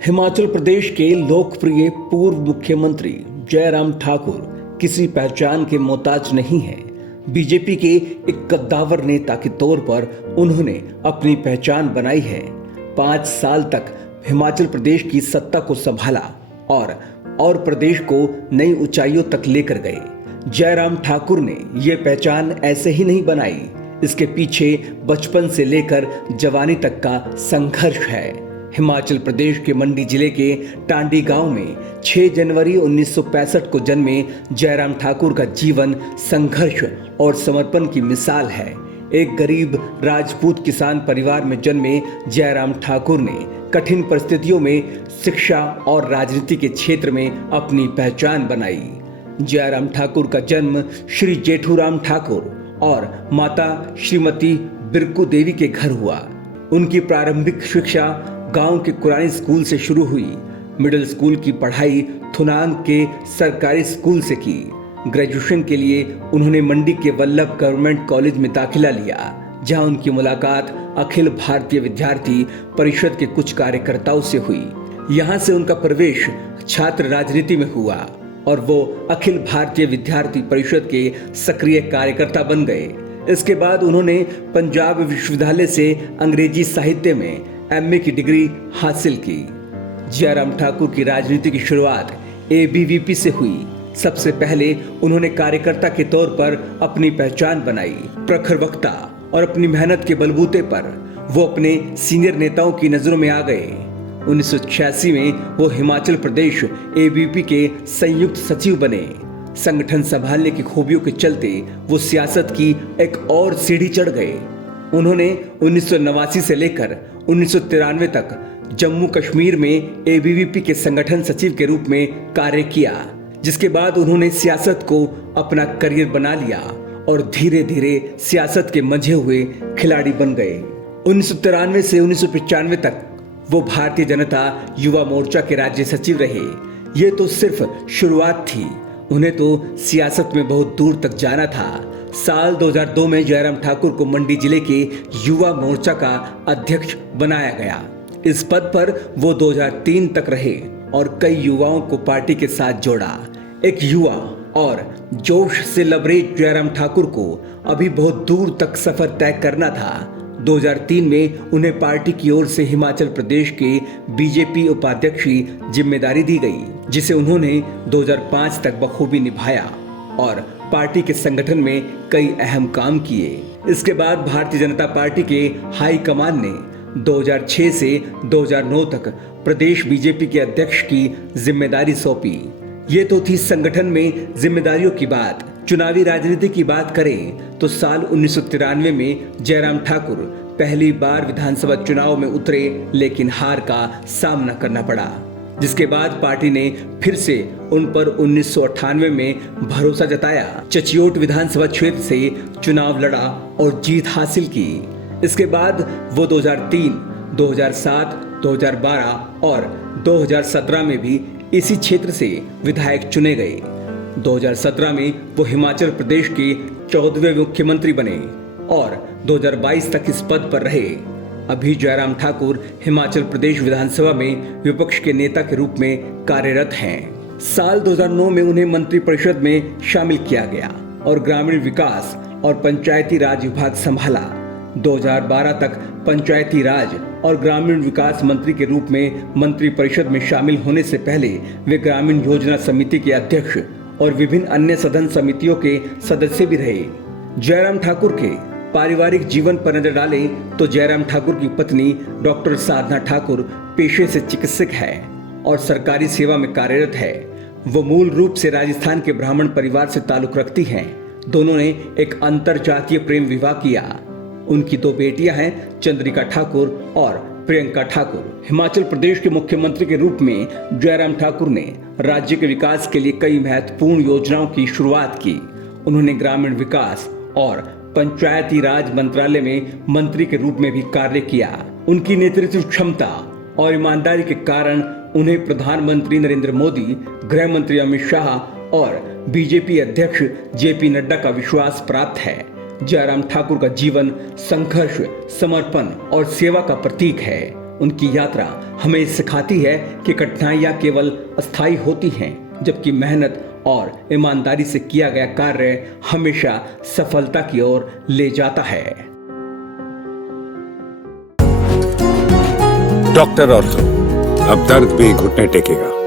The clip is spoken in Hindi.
हिमाचल प्रदेश के लोकप्रिय पूर्व मुख्यमंत्री जयराम ठाकुर किसी पहचान के मोहताज नहीं है। बीजेपी के एक कद्दावर नेता के तौर पर उन्होंने अपनी पहचान बनाई है। 5 साल तक हिमाचल प्रदेश की सत्ता को संभाला और प्रदेश को नई ऊंचाइयों तक लेकर गए। जयराम ठाकुर ने यह पहचान ऐसे ही नहीं बनाई, इसके पीछे बचपन से लेकर जवानी तक का संघर्ष है। हिमाचल प्रदेश के मंडी जिले के टांडी गांव में 6 जनवरी 1965 को जन्मे जयराम ठाकुर का जीवन संघर्ष और समर्पण की मिसाल है। एक गरीब राजपूत किसान परिवार में जन्मे जयराम ठाकुर ने कठिन परिस्थितियों में शिक्षा और राजनीति के क्षेत्र में अपनी पहचान बनाई। जयराम ठाकुर का जन्म श्री जेठूराम ठाकुर और माता श्रीमती बिरकू देवी के घर हुआ। उनकी प्रारंभिक शिक्षा गांव के कुरानी स्कूल से शुरू हुई। मिडिल स्कूल की पढ़ाई थुनांग के सरकारी स्कूल से की। ग्रेजुएशन के लिए उन्होंने मंडी के वल्लभ गवर्नमेंट कॉलेज में दाखिला लिया, जहां उनकी मुलाकात अखिल भारतीय विद्यार्थी परिषद के कुछ कार्यकर्ताओं से हुई। यहां से उनका प्रवेश छात्र राजनीति में हुआ और वो अखिल भारतीय विद्यार्थी परिषद के सक्रिय कार्यकर्ता बन गए। इसके बाद उन्होंने पंजाब विश्वविद्यालय से अंग्रेजी साहित्य में एमए की डिग्री हासिल की। जयराम ठाकुर की राजनीति की शुरुआत एबीवीपी से हुई। सबसे पहले उन्होंने कार्यकर्ता के तौर पर अपनी पहचान बनाई। प्रखर वक्ता और अपनी मेहनत के बलबूते पर वो अपने सीनियर नेताओं की नजरों में आ गए। 1986 में वो हिमाचल प्रदेश एबीवीपी के संयुक्त सचिव बने। संगठन संभालने की खूबियों के चलते वो सियासत की एक और सीढ़ी चढ़ गए। उन्होंने 1989 से लेकर 1993 तक जम्मू कश्मीर में एबीवीपी के संगठन सचिव के रूप में कार्य किया, जिसके बाद उन्होंने सियासत को अपना करियर बना लिया और धीरे धीरे सियासत के मंझे हुए खिलाड़ी बन गए। 1993 से 1995 तक वो भारतीय जनता युवा मोर्चा के राज्य सचिव रहे। ये तो सिर्फ शुरुआत थी, उन्हें तो सियासत में बहुत दूर तक जाना था। साल 2002 में जयराम ठाकुर को मंडी जिले के युवा मोर्चा का अध्यक्ष बनाया गया। इस पद पर वो 2003 तक रहे और कई युवाओं को पार्टी के साथ जोड़ा। एक युवा और जोश से लबरेज जयराम ठाकुर को अभी बहुत दूर तक सफर तय करना था। 2003 में उन्हें पार्टी की ओर से हिमाचल प्रदेश के बीजेपी उपाध्यक्ष की जिम्मेदारी दी गई, जिसे उन्होंने 2005 तक बखूबी निभाया और पार्टी के संगठन में कई अहम काम किए। इसके बाद भारतीय जनता पार्टी के हाई कमान ने 2006 से 2009 तक प्रदेश बीजेपी के अध्यक्ष की जिम्मेदारी सौंपी। ये तो थी संगठन में जिम्मेदारियों की बात। चुनावी राजनीति की बात करें तो साल 1993 में जयराम ठाकुर पहली बार विधानसभा चुनाव में उतरे, लेकिन हार का सामना करना पड़ा, जिसके बाद पार्टी ने फिर से उन पर 1998 में भरोसा जताया। चचियोट विधानसभा क्षेत्र से चुनाव लड़ा और जीत हासिल की। इसके बाद वो 2003, 2007, 2012 और 2017 में भी इसी क्षेत्र से विधायक चुने गए। 2017 में वो हिमाचल प्रदेश के 14वें मुख्यमंत्री बने और 2022 तक इस पद पर रहे। अभी जयराम ठाकुर हिमाचल प्रदेश विधानसभा में विपक्ष के नेता के रूप में कार्यरत हैं। साल 2009 में उन्हें मंत्रिपरिषद में शामिल किया गया और ग्रामीण विकास और पंचायती राज विभाग संभाला। 2012 तक पंचायती राज और ग्रामीण विकास मंत्री के रूप में मंत्रिपरिषद में शामिल होने से पहले वे ग्रामीण योजना समिति के अध्यक्ष और विभिन्न अन्य सदन समितियों के सदस्य भी रहे। जयराम ठाकुर के पारिवारिक जीवन पर नजर डालें तो जयराम ठाकुर की पत्नी डॉक्टर साधना ठाकुर पेशे से चिकित्सक है और सरकारी सेवा में कार्यरत है। वो मूल रूप से राजस्थान के ब्राह्मण परिवार से ताल्लुक रखती हैं। दोनों ने एक अंतरजातीय प्रेम विवाह किया। उनकी 2 बेटियां हैं, चंद्रिका ठाकुर और प्रियंका ठाकुर। हिमाचल प्रदेश के मुख्यमंत्री के रूप में जयराम ठाकुर ने राज्य के विकास के लिए कई महत्वपूर्ण योजनाओं की शुरुआत की। उन्होंने ग्रामीण विकास और पंचायती राज मंत्रालय में मंत्री के रूप में भी कार्य किया। उनकी नेतृत्व क्षमता और ईमानदारी के कारण उन्हें प्रधानमंत्री नरेंद्र मोदी, गृह मंत्री अमित शाह और बीजेपी अध्यक्ष जेपी नड्डा का विश्वास प्राप्त है। जयराम ठाकुर का जीवन संघर्ष, समर्पण और सेवा का प्रतीक है। उनकी यात्रा हमें सिखाती है कि कठिनाइयां केवल अस्थायी होती हैं, जबकि मेहनत और ईमानदारी से किया गया कार्य हमेशा सफलता की ओर ले जाता है। डॉक्टर ऑर्थो, अब दर्द भी घुटने टेकेगा।